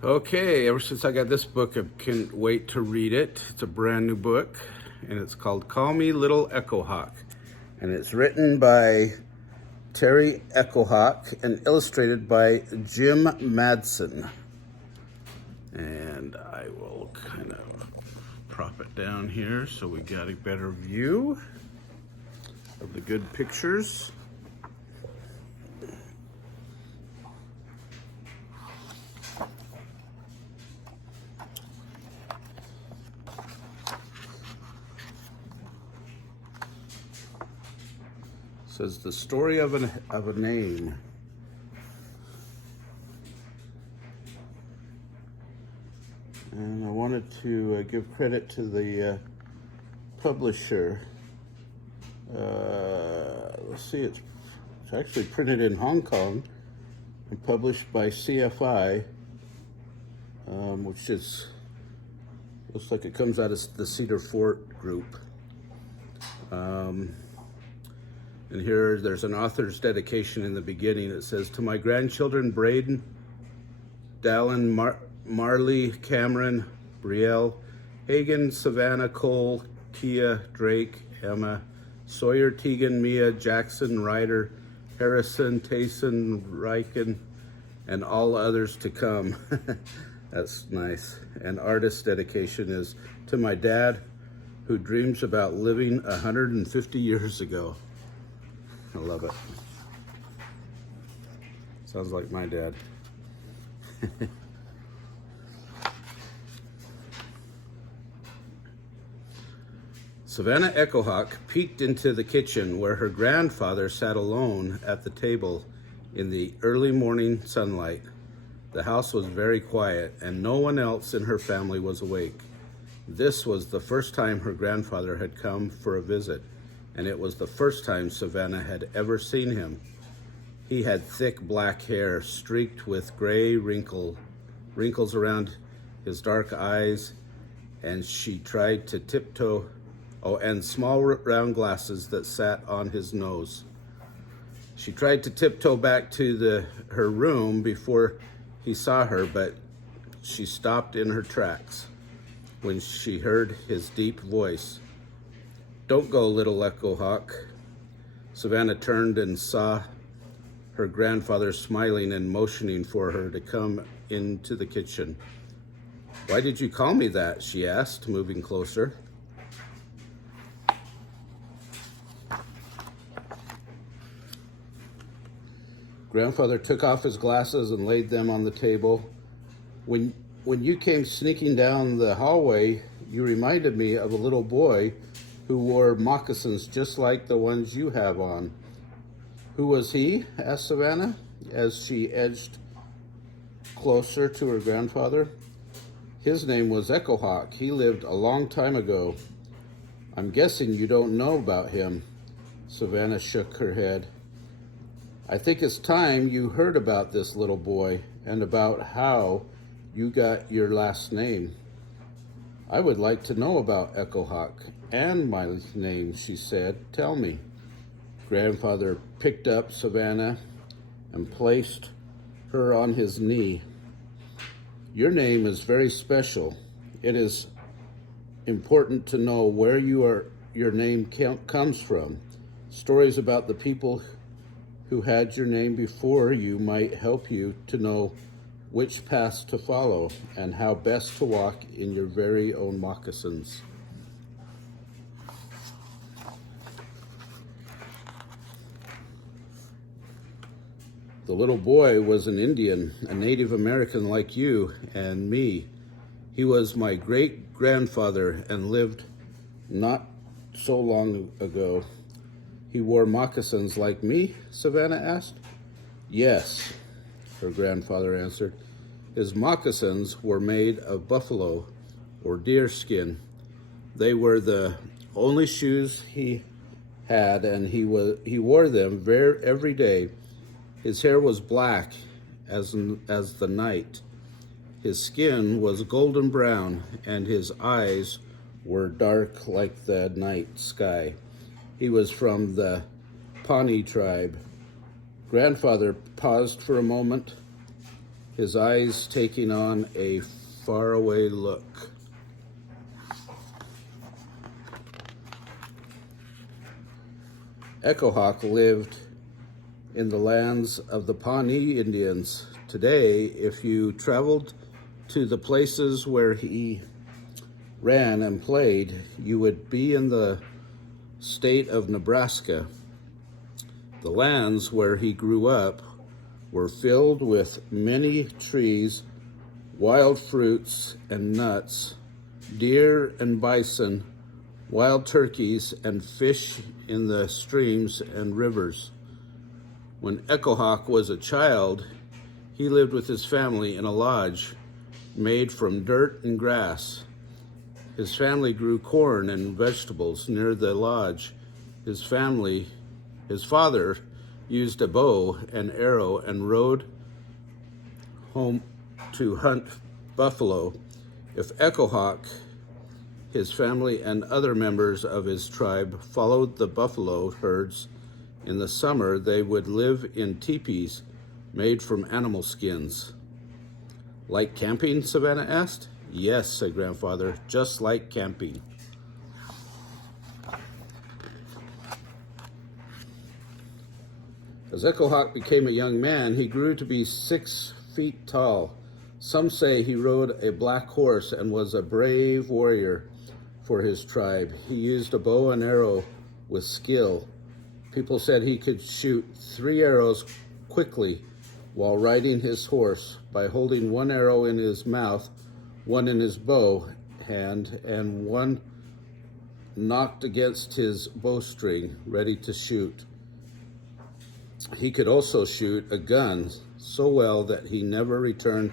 Okay, ever since I got this book, I can't wait to read it. It's a brand new book, and it's called Call Me Little Echohawk. And it's written by Terry Echohawk and illustrated by Jim Madsen. And I will kind of prop it down here so we got a better view of the good pictures. Says the story of a name. And I wanted to give credit to the publisher. Let's see, it's actually printed in Hong Kong and published by CFI, which looks like it comes out of the Cedar Fort group. And here there's an author's dedication in the beginning. It says, "To my grandchildren, Braden, Dallin, Marley, Cameron, Brielle, Hagen, Savannah, Cole, Tia, Drake, Emma, Sawyer, Tegan, Mia, Jackson, Ryder, Harrison, Tayson, Riken, and all others to come." That's nice. And artist dedication is to my dad, who dreams about living 150 years ago. I love it. Sounds like my dad. Savannah Echohawk peeked into the kitchen where her grandfather sat alone at the table in the early morning sunlight. The house was very quiet, and no one else in her family was awake. This was the first time her grandfather had come for a visit, and it was the first time Savannah had ever seen him. He had thick black hair streaked with gray wrinkles around his dark eyes, and she tried to tiptoe, and small round glasses that sat on his nose. She tried to tiptoe back to her room before he saw her, but she stopped in her tracks when she heard his deep voice. "Don't go, little Echohawk." Savannah turned and saw her grandfather smiling and motioning for her to come into the kitchen. "Why did you call me that?" she asked, moving closer. Grandfather took off his glasses and laid them on the table. When you came sneaking down the hallway, you reminded me of a little boy who wore moccasins just like the ones you have on." "Who was he?" asked Savannah as she edged closer to her grandfather. "His name was Echohawk. He lived a long time ago." "I'm guessing you don't know about him." Savannah shook her head. "I think it's time you heard about this little boy and about how you got your last name." "I would like to know about Echohawk and my name," she said. "Tell me." Grandfather picked up Savannah and placed her on his knee. "Your name is very special. It is important to know where your name comes from. Stories about the people who had your name before you might help you to know which paths to follow and how best to walk in your very own moccasins." "The little boy was an Indian, a Native American like you and me. He was my great-grandfather and lived not so long ago." "He wore moccasins like me?" Savannah asked. "Yes," her grandfather answered. "His moccasins were made of buffalo or deer skin. They were the only shoes he had, and he wore them every day. His hair was black as the night. His skin was golden brown, and his eyes were dark like the night sky. He was from the Pawnee tribe." Grandfather paused for a moment his eyes taking on a faraway look. Echohawk lived in the lands of the Pawnee Indians. Today, if you traveled to the places where he ran and played, you would be in the state of Nebraska. The lands where he grew up were filled with many trees, wild fruits and nuts, deer and bison, wild turkeys, and fish in the streams and rivers. When Echohawk was a child, he lived with his family in a lodge made from dirt and grass. His family grew corn and vegetables near the lodge. His father used a bow and arrow and rode home to hunt buffalo. If Echohawk, his family, and other members of his tribe followed the buffalo herds in the summer, they would live in teepees made from animal skins. Like camping? Savannah asked. Yes, said Grandfather, just like camping. As Echohawk became a young man, he grew to be 6 feet tall. Some say he rode a black horse and was a brave warrior for his tribe. He used a bow and arrow with skill. People said he could shoot 3 arrows quickly while riding his horse by holding 1 arrow in his mouth, 1 in his bow hand, and 1 knocked against his bowstring, ready to shoot. He could also shoot a gun so well that he never returned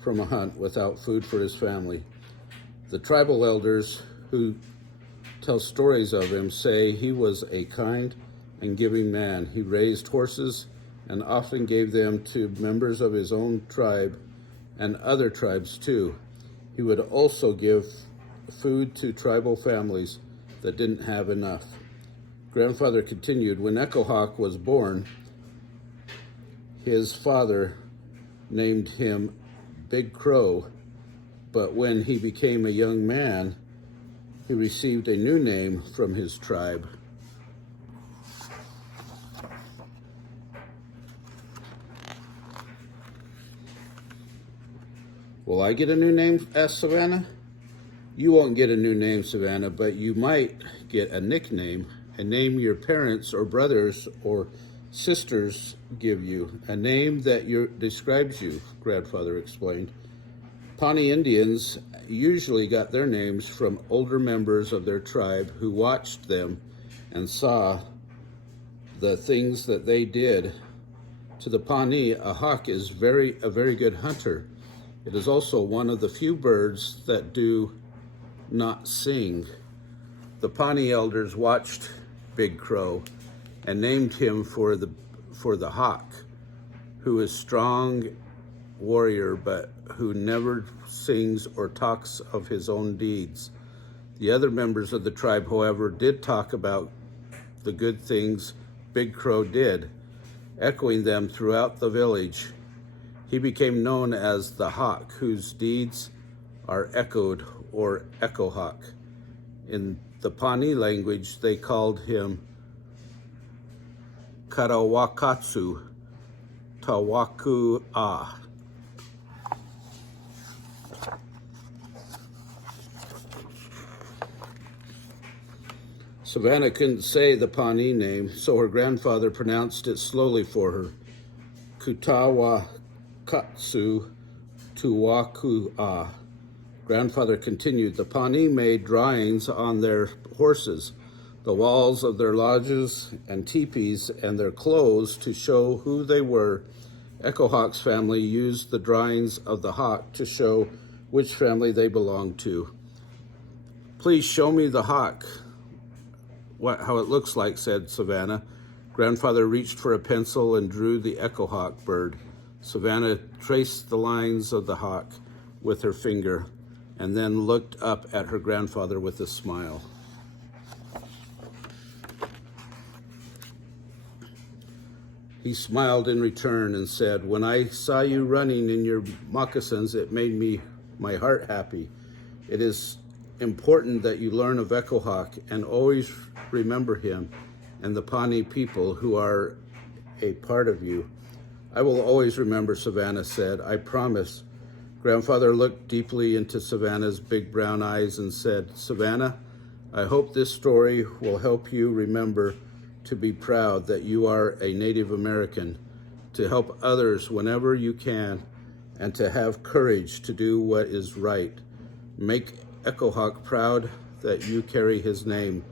from a hunt without food for his family. The tribal elders who tell stories of him say he was a kind and giving man. He raised horses and often gave them to members of his own tribe and other tribes too. He would also give food to tribal families that didn't have enough. Grandfather continued, when Echohawk was born, his father named him Big Crow, but when he became a young man, he received a new name from his tribe. Will I get a new name? Asked Savannah. You won't get a new name, Savannah, but you might get a nickname, a name your parents or brothers or sisters give you, a name that describes you, Grandfather explained. Pawnee Indians usually got their names from older members of their tribe who watched them and saw the things that they did. To the Pawnee, a hawk is a very good hunter. It is also one of the few birds that do not sing. The Pawnee elders watched Big Crow and named him for the hawk, who is strong warrior but who never sings or talks of his own deeds. The other members of the tribe, however, did talk about the good things Big Crow did, echoing them throughout the village. He became known as the hawk, whose deeds are echoed, or Echohawk. In the Pawnee language, they called him Karawakatsu Tawaku-a. Savannah couldn't say the Pawnee name, so her grandfather pronounced it slowly for her. Katsu Tuwaku-a. Grandfather continued, the Pawnee made drawings on their horses, the walls of their lodges and teepees, and their clothes to show who they were. Echohawk's family used the drawings of the hawk to show which family they belonged to. Please show me the hawk, how it looks like, said Savannah. Grandfather reached for a pencil and drew the Echohawk bird. Savannah traced the lines of the hawk with her finger and then looked up at her grandfather with a smile. He smiled in return and said, "When I saw you running in your moccasins, it made my heart happy. It is important that you learn of Echohawk and always remember him and the Pawnee people who are a part of you." "I will always remember," Savannah said. "I promise." Grandfather looked deeply into Savannah's big brown eyes and said, "Savannah, I hope this story will help you remember to be proud that you are a Native American, to help others whenever you can, and to have courage to do what is right. Make Echohawk proud that you carry his name."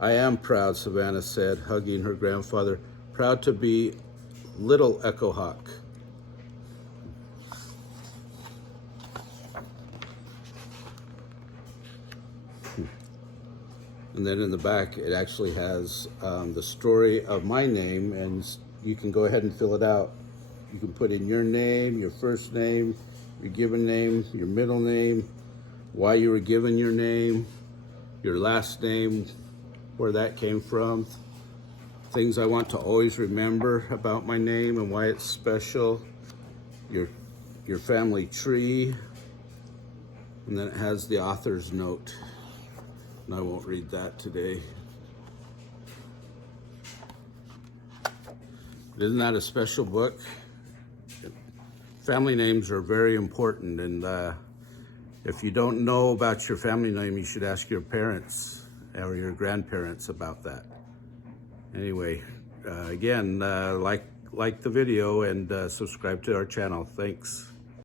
"I am proud," Savannah said, hugging her grandfather. "Proud to be little Echohawk." And then in the back, it actually has the story of my name, and you can go ahead and fill it out. You can put in your name, your first name, your given name, your middle name, why you were given your name, your last name, where that came from, things I want to always remember about my name and why it's special, your family tree, and then it has the author's note. And I won't read that today. But isn't that a special book? Family names are very important, and if you don't know about your family name, you should ask your parents or your grandparents about that. Anyway, again, like the video and subscribe to our channel. Thanks.